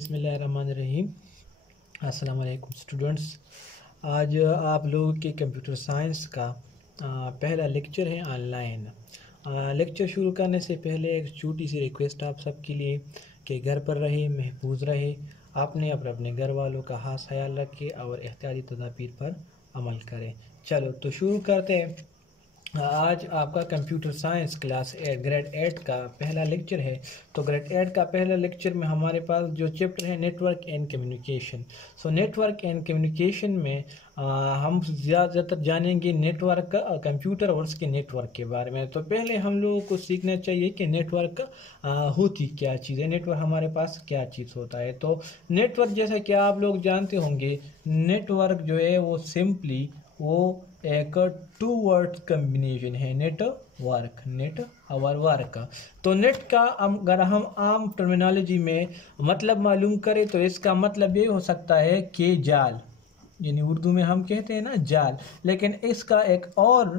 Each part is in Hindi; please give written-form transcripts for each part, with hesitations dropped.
बिस्मिल्लाहिर्रहमानिर्रहीम। अस्सलाम वालेकुम स्टूडेंट्स। आज आप लोगों के कंप्यूटर साइंस का पहला लेक्चर है ऑनलाइन। लेक्चर शुरू करने से पहले एक छोटी सी रिक्वेस्ट आप सबके लिए कि घर पर रहे, महफूज रहे, आपने अपने घर वालों का खास ख्याल रखें और एहतियाती तदाबीर पर अमल करें। चलो तो शुरू करते हैं। आज आपका कंप्यूटर साइंस क्लास 8 ग्रेड 8 का पहला लेक्चर है। तो ग्रेड 8 का पहला लेक्चर में हमारे पास जो चैप्टर है network and communication. So network and communication में हम ज़्यादातर जानेंगे नेटवर्क कंप्यूटर और उसके नेटवर्क के बारे में। तो पहले हम लोगों को सीखना चाहिए कि नेटवर्क होती क्या चीज़ है, नेटवर्क हमारे पास क्या चीज़ होता है। तो नेटवर्क जैसा कि आप लोग जानते होंगे, नेटवर्क जो है वो सिंपली वो एक टू वर्ड कम्बिनेशन है, नेट और वर्क। तो नेट का अगर हम आम टर्मिनोलॉजी में मतलब मालूम करें तो इसका मतलब ये हो सकता है कि जाल, यानी उर्दू में हम कहते हैं ना जाल, लेकिन इसका एक और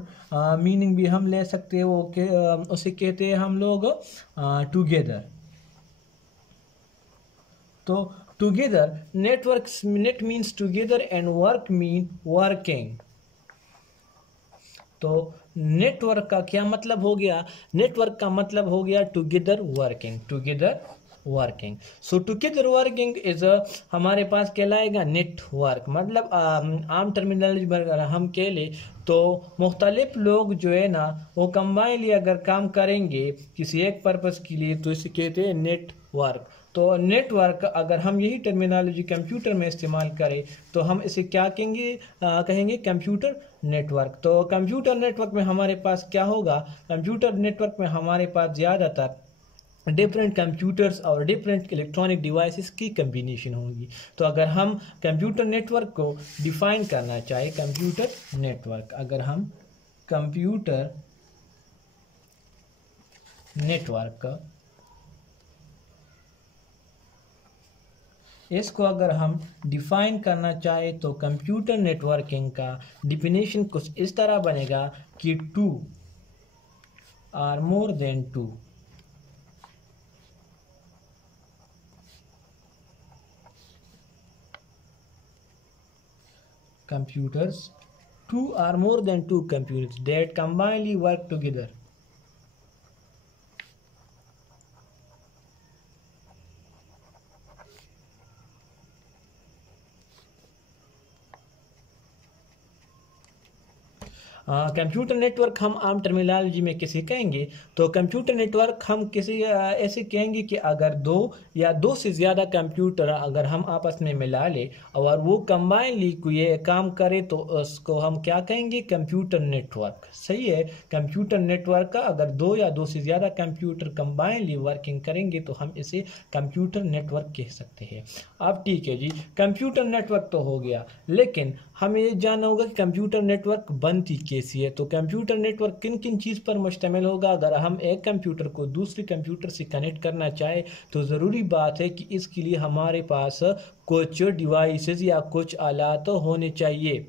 मीनिंग भी हम ले सकते हैं, वो उसे कहते हैं हम लोग टुगेदर। तो together network, net means together and work mean working. तो नेटवर्क का क्या मतलब हो गया? नेटवर्क का मतलब हो गया together working, together working. So together working is हमारे पास कहलाएगा नेटवर्क। मतलब आम टर्मिनोलॉजी में अगर हम कह ले तो मुख्तलिफ लोग जो है ना वो कंबाइनली अगर काम करेंगे किसी एक पर्पस के लिए तो इसे कहते हैं नेटवर्क। तो नेटवर्क अगर हम यही टर्मिनोलॉजी कंप्यूटर में इस्तेमाल करें तो हम इसे क्या कहेंगे? कहेंगे कंप्यूटर नेटवर्क। तो कंप्यूटर नेटवर्क में हमारे पास क्या होगा? कंप्यूटर नेटवर्क में हमारे पास ज़्यादातर डिफरेंट कंप्यूटर्स और डिफरेंट इलेक्ट्रॉनिक डिवाइसेस की कम्बिनेशन होगी। तो अगर हम कंप्यूटर नेटवर्क को डिफाइन करना चाहे, कंप्यूटर नेटवर्क, अगर हम कंप्यूटर नेटवर्क इसको अगर हम डिफाइन करना चाहे तो कंप्यूटर नेटवर्किंग का डिफिनेशन कुछ इस तरह बनेगा कि two or more than two computers, two or more than two computers that combinedly work together computer network हम आम टर्मिनोलॉजी में किसे कहेंगे? तो कंप्यूटर नेटवर्क हम किसी ऐसे कहेंगे कि अगर दो या दो से ज़्यादा कंप्यूटर अगर हम आपस में मिला ले और वो कंबाइनली ये काम करे तो उसको हम क्या कहेंगे? Computer network. सही है। कंप्यूटर नेटवर्क का अगर दो या दो से ज़्यादा कंप्यूटर कंबाइनली वर्किंग करेंगे तो हम इसे कंप्यूटर नेटवर्क कह सकते हैं। अब ठीक है जी, कंप्यूटर नेटवर्क तो हो गया, लेकिन हमें ये जानना होगा कि कंप्यूटर नेटवर्क बनती कैसी है। तो कंप्यूटर नेटवर्क किन किन चीज़ पर मुश्तमिल होगा? अगर हम एक कंप्यूटर को दूसरे कंप्यूटर से कनेक्ट करना चाहे तो ज़रूरी बात है कि इसके लिए हमारे पास कुछ डिवाइसेस या कुछ आलात होने चाहिए।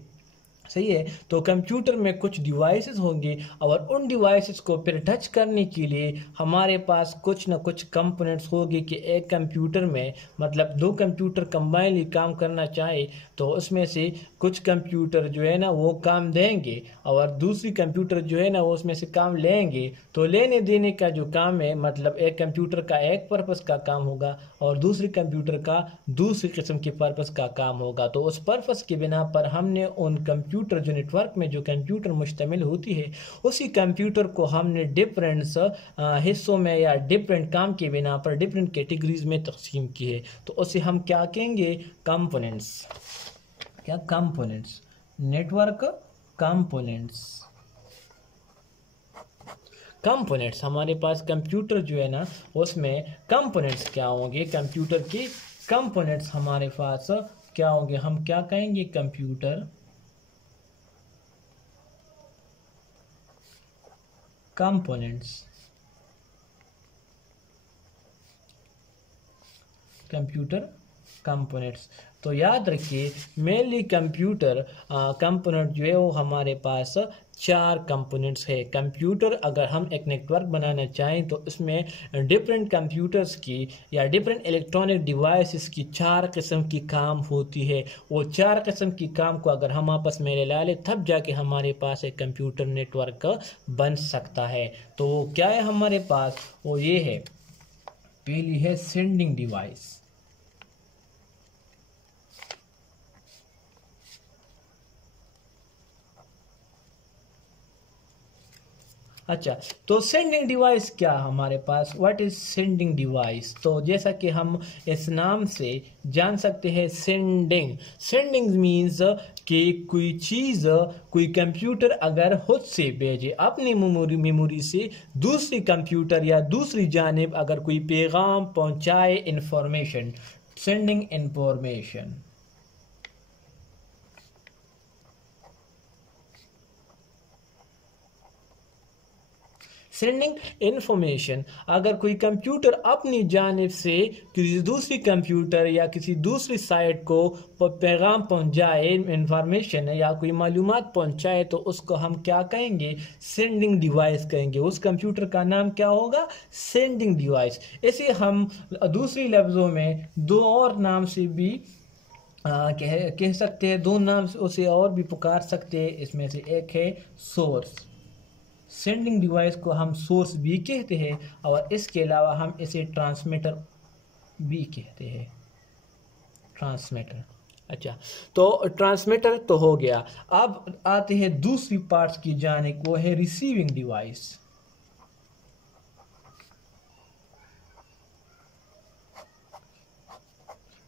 सही है। तो कंप्यूटर में कुछ डिवाइसेस होंगे और उन डिवाइसेस को फिर टच करने के लिए हमारे पास कुछ ना कुछ कंपोनेंट्स होंगे कि एक कंप्यूटर में मतलब दो कंप्यूटर कंबाइनली काम करना चाहे तो उसमें से कुछ कंप्यूटर जो है ना वो काम देंगे और दूसरी कंप्यूटर जो है ना वो उसमें से काम लेंगे। तो लेने देने का जो काम है, मतलब एक कंप्यूटर का एक पर्पस का काम होगा और दूसरे कंप्यूटर का दूसरी किस्म के पर्पस का काम होगा। तो उस पर्पस के बिना पर हमने उन कंप्यूटर जो नेटवर्क में जो कंप्यूटर मुश्तमिल होती है उसी कंप्यूटर को हमने डिफरेंट हिस्सों में या डिफरेंट काम के बिना पर डिफरेंट कैटेगरीज में तकसीम की है। तो उसे हम क्या कहेंगे? कंपोनेंट्स। क्या? कंपोनेंट्स। Network components. कंपोनेंट्स हमारे पास कंप्यूटर जो है ना उसमें कंपोनेंट्स क्या होंगे? कंप्यूटर के कंपोनेंट्स हमारे पास क्या होंगे? हम क्या कहेंगे? Computer components. Computer components. तो याद रखिए मेनली कंप्यूटर कंपोनेंट जो है वो हमारे पास 4 कंपोनेंट्स है। कंप्यूटर अगर हम एक नेटवर्क बनाना चाहें तो इसमें डिफरेंट कंप्यूटर्स की या डिफरेंट इलेक्ट्रॉनिक डिवाइसेस की 4 किस्म की काम होती है। वो 4 किस्म की काम को अगर हम आपस में मिला लें तब जाके हमारे पास एक कंप्यूटर नेटवर्क बन सकता है। तो क्या है हमारे पास, वो ये है, पहली है सेंडिंग डिवाइस। अच्छा, तो सेंडिंग डिवाइस क्या हमारे पास, व्हाट इज सेंडिंग डिवाइस? तो जैसा कि हम इस नाम से जान सकते हैं, सेंडिंग मीन्स कि कोई चीज़, कोई कंप्यूटर अगर खुद से भेजे अपनी मेमोरी से दूसरी कंप्यूटर या दूसरी जानिब अगर कोई पैगाम पहुंचाए, information, sending information. Sending information, अगर कोई कंप्यूटर अपनी जानिब से किसी दूसरी कंप्यूटर या किसी दूसरी साइट को पैगाम पहुंचाए, इंफॉर्मेशन या कोई मालूमात पहुंचाए, तो उसको हम क्या कहेंगे, सेंडिंग डिवाइस कहेंगे। उस कंप्यूटर का नाम क्या होगा, सेंडिंग डिवाइस। इसे हम दूसरी लफ्ज़ों में दो और नाम से भी कह सकते हैं, दो नाम से उसे और भी पुकार सकते हैं। इसमें से एक है सोर्स। सेंडिंग डिवाइस को हम सोर्स भी कहते हैं और इसके अलावा हम इसे ट्रांसमीटर भी कहते हैं, ट्रांसमीटर। अच्छा, तो ट्रांसमीटर तो हो गया। अब आते हैं दूसरी पार्ट्स की जानिब, वो है रिसीविंग डिवाइस।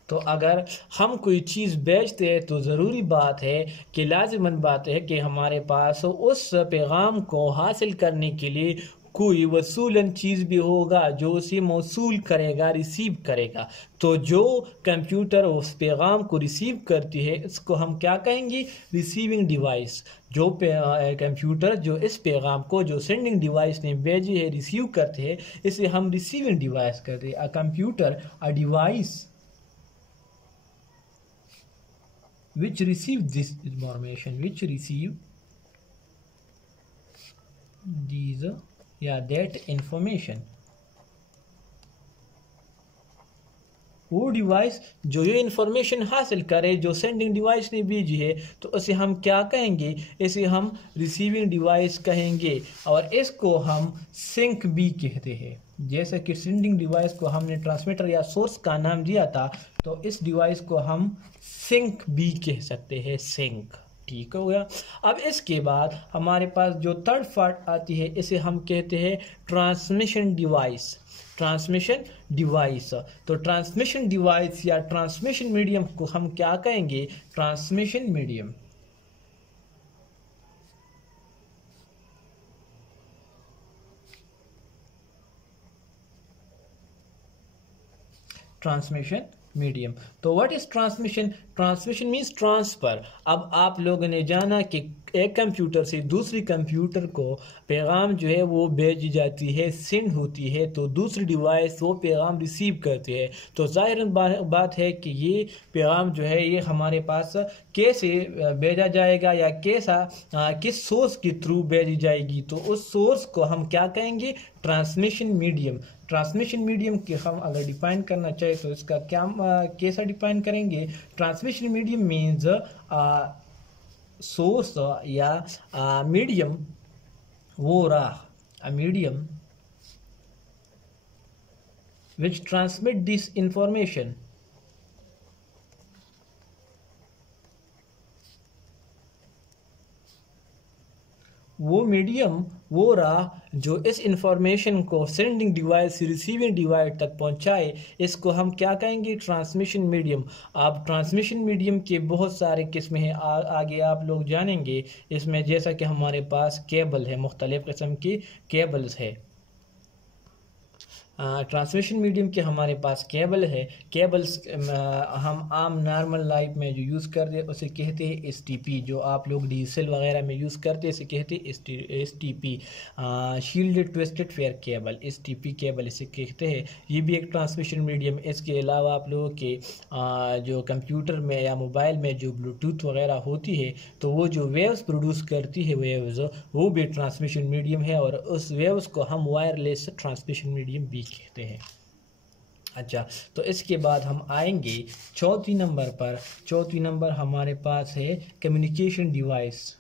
तो अगर हम कोई चीज़ बेचते हैं तो ज़रूरी बात है कि लाजिमन बात है कि हमारे पास उस पैगाम को हासिल करने के लिए कोई वसूलन चीज़ भी होगा जो उसे मौसूल करेगा, रिसीव करेगा। तो जो कंप्यूटर उस पैगाम को रिसीव करती है इसको हम क्या कहेंगे, रिसीविंग डिवाइस। जो कंप्यूटर जो इस पैगाम को जो सेंडिंग डिवाइस ने भेजी है रिसीव करते हैं, इसे हम रिसीविंग डिवाइस कहते हैं। A computer, a device which receive this information, which receive these that information। वो डिवाइस जो ये इंफॉर्मेशन हासिल करे जो सेंडिंग डिवाइस ने भेजी है, तो इसे हम क्या कहेंगे, इसे हम रिसीविंग डिवाइस कहेंगे। और इसको हम सिंक भी कहते हैं। जैसे कि सेंडिंग डिवाइस को हमने ट्रांसमीटर या सोर्स का नाम दिया था, तो इस डिवाइस को हम सिंक भी कह सकते हैं, सिंक। ठीक हो गया। अब इसके बाद हमारे पास जो थर्ड पार्ट आती है, इसे हम कहते हैं ट्रांसमिशन डिवाइस। ट्रांसमिशन डिवाइस, तो ट्रांसमिशन डिवाइस या ट्रांसमिशन मीडियम को हम क्या कहेंगे, ट्रांसमिशन मीडियम। Transmission medium. तो what is transmission? Transmission means transfer. अब आप लोगों ने जाना कि एक कंप्यूटर से दूसरी कंप्यूटर को पैगाम जो है वो भेजी जाती है, सेंड होती है, तो दूसरी डिवाइस वो पैगाम रिसीव करती है। तो जाहिर बात है कि ये पैगाम जो है ये हमारे पास कैसे भेजा जाएगा या किस सोर्स के थ्रू भेजी जाएगी, तो उस सोर्स को हम क्या कहेंगे, ट्रांसमिशन मीडियम। ट्रांसमिशन मीडियम के हम अगर डिफाइन करना चाहे तो इसका क्या कैसा डिफाइन करेंगे, ट्रांसमिशन मीडियम मीन्स सोर्स या मीडियम वो राह, a medium which transmit this information। वो मीडियम वो राह जो इस इंफॉर्मेशन को सेंडिंग डिवाइस से रिसीविंग डिवाइस तक पहुंचाए, इसको हम क्या कहेंगे, ट्रांसमिशन मीडियम। आप ट्रांसमिशन मीडियम के बहुत सारे किस्में हैं, आगे आप लोग जानेंगे। इसमें जैसा कि हमारे पास केबल है, मुख्तलिफ किस्म की केबल्स है। ट्रांसमिशन मीडियम के हमारे पास केबल है। केबल्स हम आम नॉर्मल लाइफ में जो यूज़ करते हैं उसे कहते हैं एसटीपी। जो आप लोग डीएसएल वगैरह में यूज़ करते हैं इसे कहते हैं STP, shielded twisted fair cable, STP cable इसे कहते हैं। ये भी एक ट्रांसमिशन मीडियम। इसके अलावा आप लोगों के जो कंप्यूटर में या मोबाइल में जो ब्लूटूथ वगैरह होती है तो वो जो वेव्स प्रोड्यूस करती है वेव्स, वो भी ट्रांसमिशन मीडियम है और उस वेव्स को हम वायरलेस ट्रांसमिशन मीडियम भी कहते हैं। अच्छा, तो इसके बाद हम आएंगे चौथी नंबर पर। चौथी नंबर हमारे पास है कम्युनिकेशन डिवाइस।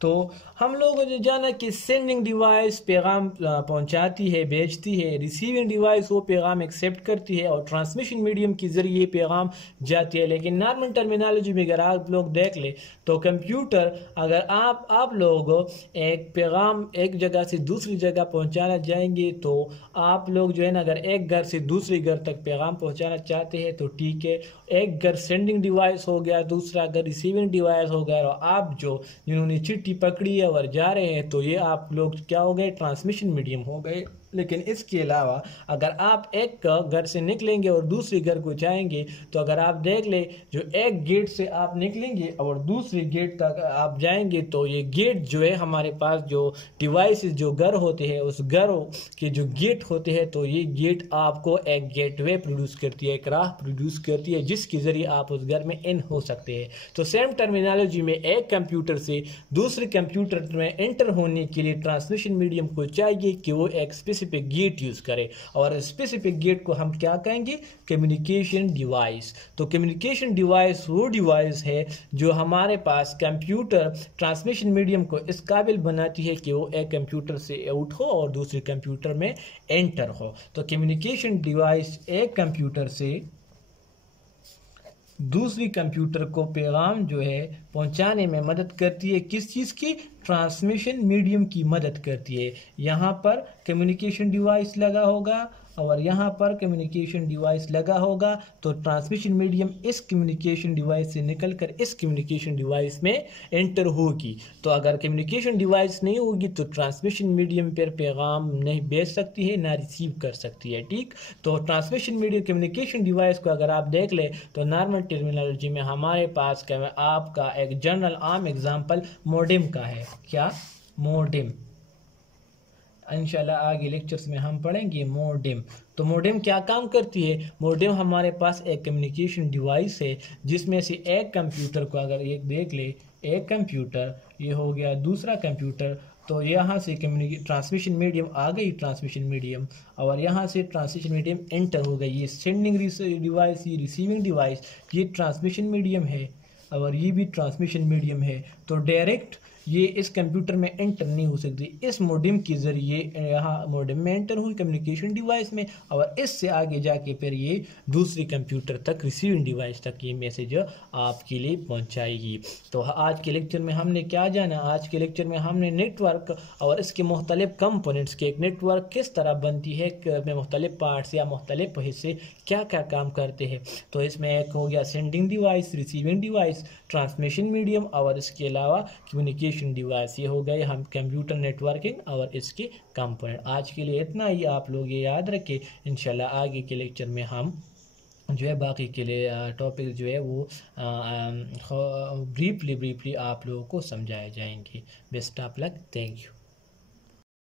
तो हम लोगों ने जाना कि सेंडिंग डिवाइस पैगाम पहुंचाती है, भेजती है। रिसीविंग डिवाइस वो पैगाम एक्सेप्ट करती है और ट्रांसमिशन मीडियम के ज़रिए पैगाम जाती है। लेकिन नॉर्मल टर्मिनोलॉजी में अगर आप लोग देख ले तो कंप्यूटर, अगर आप लोग एक पैगाम एक जगह से दूसरी जगह पहुंचाना जाएंगे तो आप लोग जो है ना, अगर एक घर से दूसरे घर तक पैगाम पहुंचाना चाहते हैं तो ठीक है, एक घर सेंडिंग डिवाइस हो गया, दूसरा घर रिसीविंग डिवाइस हो गया, और आप जो जिन्होंने चिट्ठी पकड़ी है और जा रहे हैं तो ये आप लोग क्या हो गए, ट्रांसमिशन मीडियम हो गए। लेकिन इसके अलावा अगर आप एक घर से निकलेंगे और दूसरे घर को जाएंगे तो अगर आप देख ले, जो एक गेट से आप निकलेंगे और दूसरे गेट तक आप जाएंगे तो ये गेट जो है हमारे पास जो डिवाइस जो घर होते हैं उस घर के जो गेट होते हैं तो ये गेट आपको एक गेटवे प्रोड्यूस करती है, एक राह प्रोड्यूस करती है जिसके ज़रिए आप उस घर में इन हो सकते हैं। तो सेम टर्मिनोलॉजी में एक कंप्यूटर से दूसरे कंप्यूटर में एंटर होने के लिए ट्रांसमिशन मीडियम को चाहिए कि वो एक स्पेसिफिक गेट यूज करे, और स्पेसिफिक गेट को हम क्या कहेंगे, कम्युनिकेशन डिवाइस। तो कम्युनिकेशन डिवाइस वो डिवाइस है जो हमारे पास कंप्यूटर ट्रांसमिशन मीडियम को इस काबिल बनाती है कि वो एक कंप्यूटर से आउट हो और दूसरे कंप्यूटर में एंटर हो। तो कम्युनिकेशन डिवाइस एक कंप्यूटर से दूसरी कंप्यूटर को पैगाम जो है पहुंचाने में मदद करती है। किस चीज़ की, ट्रांसमिशन मीडियम की मदद करती है। यहाँ पर कम्युनिकेशन डिवाइस लगा होगा और यहाँ पर कम्युनिकेशन डिवाइस लगा होगा, तो ट्रांसमिशन मीडियम इस कम्युनिकेशन डिवाइस से निकलकर इस कम्युनिकेशन डिवाइस में एंटर होगी। तो अगर कम्युनिकेशन डिवाइस नहीं होगी तो ट्रांसमिशन मीडियम पर पैगाम नहीं भेज सकती है, ना रिसीव कर सकती है। ठीक, तो ट्रांसमिशन मीडियम कम्युनिकेशन डिवाइस को अगर आप देख ले तो नॉर्मल टर्मिनोलॉजी में हमारे पास आपका एक जनरल आम एग्जाम्पल मोडेम का है। क्या, मोडेम। इंशाल्लाह आगे लेक्चर्स में हम पढ़ेंगे मोडेम। तो मोडेम क्या काम करती है, मोडेम हमारे पास एक कम्युनिकेशन डिवाइस है जिसमें से एक कंप्यूटर को अगर एक देख ले, एक कंप्यूटर ये हो गया, दूसरा कंप्यूटर, तो यहाँ से ट्रांसमिशन मीडियम आ गई, ट्रांसमिशन मीडियम, और यहाँ से ट्रांसमिशन मीडियम एंटर हो गई। ये सेंडिंग डिवाइस, ये रिसीविंग डिवाइस, ये ट्रांसमिशन मीडियम है और ये भी ट्रांसमिशन मीडियम है। तो डायरेक्ट ये इस कंप्यूटर में एंटर नहीं हो सकती, इस मोडेम के ज़रिए यहाँ मोडेम में एंटर हुई कम्युनिकेशन डिवाइस में, और इससे आगे जाके फिर ये दूसरी कंप्यूटर तक, रिसीविंग डिवाइस तक ये मैसेज आपके लिए पहुँचाएगी। तो आज के लेक्चर में हमने क्या जाना, आज के लेक्चर में हमने नेटवर्क और इसके मुख्तलिफ कंपोनेंट्स के, एक नेटवर्क किस तरह बनती है, में मुख्तलिफ पार्ट्स या मुख्तलिफ हिस्से क्या क्या काम करते हैं। तो इसमें एक हो गया sending device, receiving device, transmission medium और इसके अलावा कम्युनिकेशन डिवाइस। ये हो गए हम कंप्यूटर नेटवर्किंग और इसके कंपोनेंट। आज के लिए इतना ही, आप लोग ये याद रखें। इंशाल्लाह आगे के लेक्चर में हम जो है बाकी के लिए टॉपिक जो है वो ब्रीफली आप लोगों को समझाए जाएंगे। Best of luck, thank you.